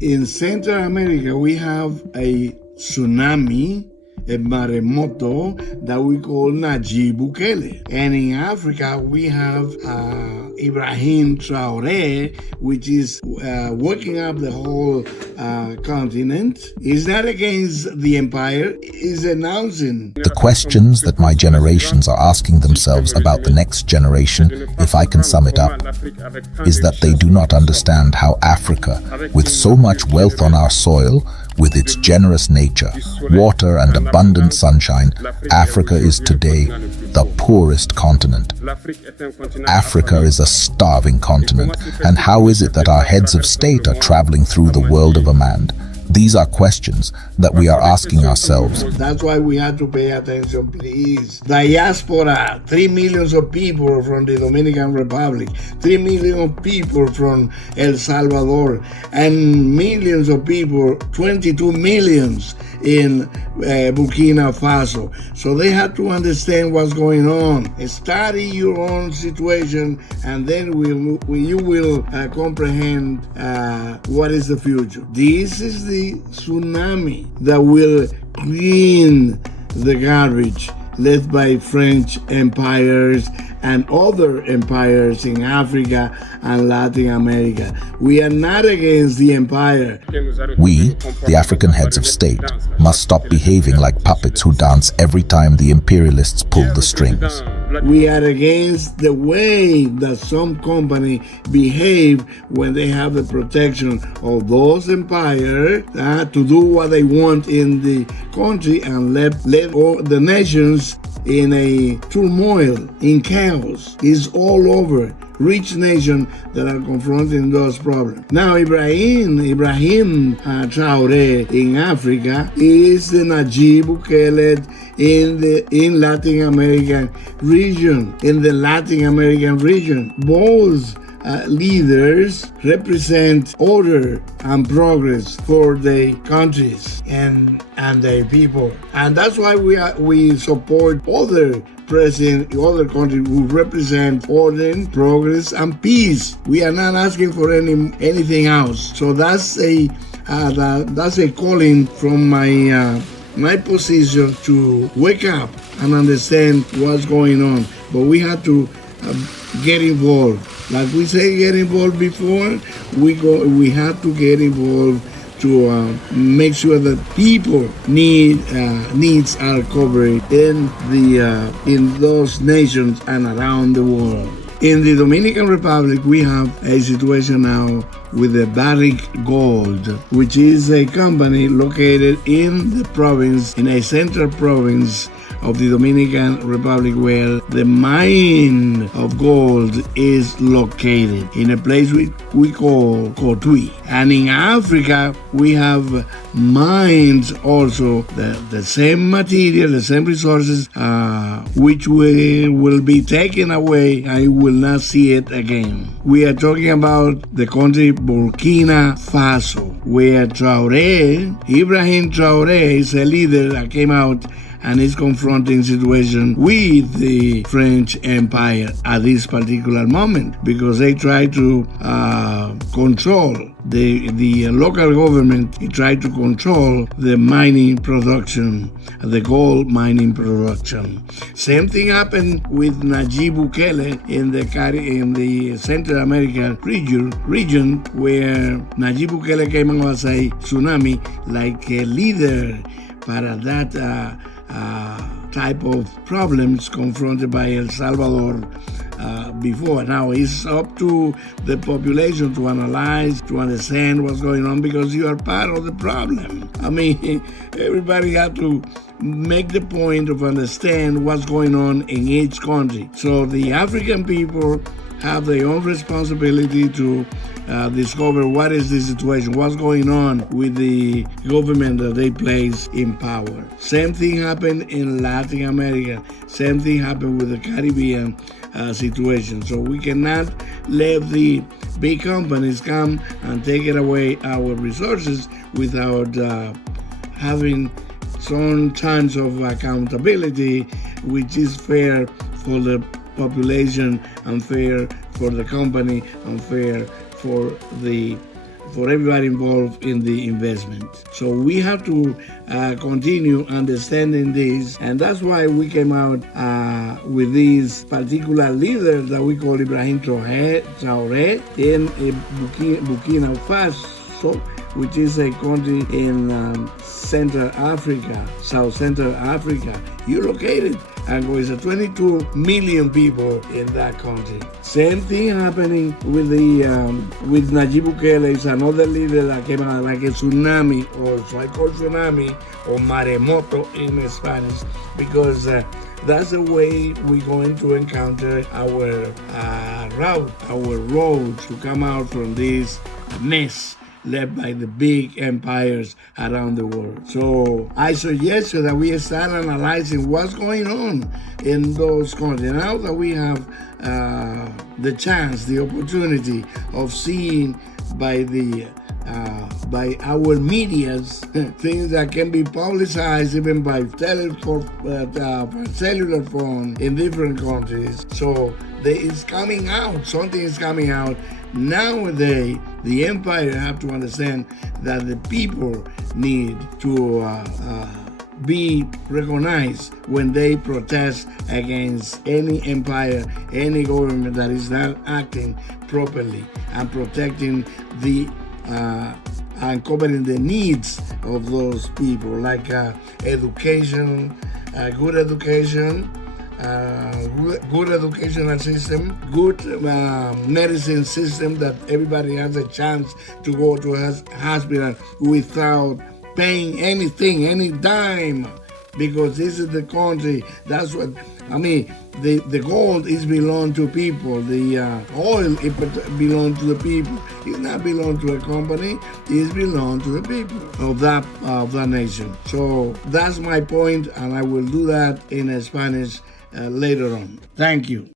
In Central America, we have a tsunami, a maremoto that we call Najib Bukele. And in Africa, we have Ibrahim Traoré, which is waking up the whole continent. He's not against the empire, he's announcing. The questions that my generations are asking themselves about the next generation, if I can sum it up, is that they do not understand how Africa, with so much wealth on our soil, with its generous nature, water and abundant sunshine, Africa is today the poorest continent. Africa is a starving continent, and how is it that our heads of state are traveling through the world of a man? These are questions that we are asking ourselves. That's why we have to pay attention, please. Diaspora, 3 million of people from the Dominican Republic, 3 million people from El Salvador, and millions of people, 22 millions in Burkina Faso. So they have to understand what's going on. Study your own situation, and then you will comprehend what is the future. This is the tsunami that will clean the garbage left by French empires and other empires in Africa and Latin America. We are not against the empire. We, the African heads of state, must stop behaving like puppets who dance every time the imperialists pull the strings. We are against the way that some company behave when they have the protection of those empires to do what they want in the country and let all the nations in a turmoil, in chaos. It's all over. Rich nations that are confronting those problems. Now, Ibrahim Traoré in Africa is the Najib Bukele in Latin American region. In the Latin American region, both leaders represent order and progress for the countries and their people, and that's why we support other president, other countries who represent order, progress, and peace. We are not asking for anything else. So that's a calling from my position to wake up and understand what's going on. But we have to get involved. Like we say, get involved before we have to get involved to make sure that people needs are covered in those nations and around the world. In the Dominican Republic, we have a situation now with the Barrick Gold, which is a company located in the province, in a central province of the Dominican Republic, where the mine of gold is located in a place we call Cotuí. And in Africa, we have mines also, the same material, the same resources, which will be taken away and you will not see it again. We are talking about the country Burkina Faso, where Ibrahim Traoré is a leader that came out and is confronting situation with the French Empire at this particular moment, because they try to control the local government. He tried to control the mining production, the gold mining production. Same thing happened with Najib Bukele in the Central American region, where Najib Bukele came out as a tsunami, like a leader para that type of problems confronted by El Salvador before. Now it's up to the population to analyze, to understand what's going on, because you are part of the problem. I mean, everybody has to make the point of understand what's going on in each country. So the African people have their own responsibility to discover what is the situation, what's going on with the government that they place in power. Same thing happened in Latin America. Same thing happened with the Caribbean situation. So we cannot let the big companies come and take it away our resources without having some kinds of accountability, which is fair for the population and fair for the company and fair for the for everybody involved in the investment. So we have to continue understanding this, and that's why we came out with this particular leader that we call Ibrahim Traoré in Burkina Faso, which is a country in Central Africa, South Central Africa. You're located, and there's 22 million people in that country. Same thing happening with with Nayib Bukele. Is another leader that came out like a tsunami, also I call tsunami or maremoto in Spanish, because that's the way we're going to encounter our road to come out from this mess led by the big empires around the world. So I suggest that we start analyzing what's going on in those countries. Now that we have the chance, the opportunity of seeing by our medias things that can be publicized even by cellular phone in different countries. So it's coming out. Something is coming out. Nowadays, the empire have to understand that the people need to be recognized when they protest against any empire, any government that is not acting properly and protecting the and covering the needs of those people, like education, good education, good educational system, good medicine system, that everybody has a chance to go to a hospital without paying anything, any dime, because this is the country. That's what I mean. The gold is belong to people. The oil it belong to the people. It not belong to a company. It belong to the people of that nation. So that's my point, and I will do that in Spanish later on. Thank you.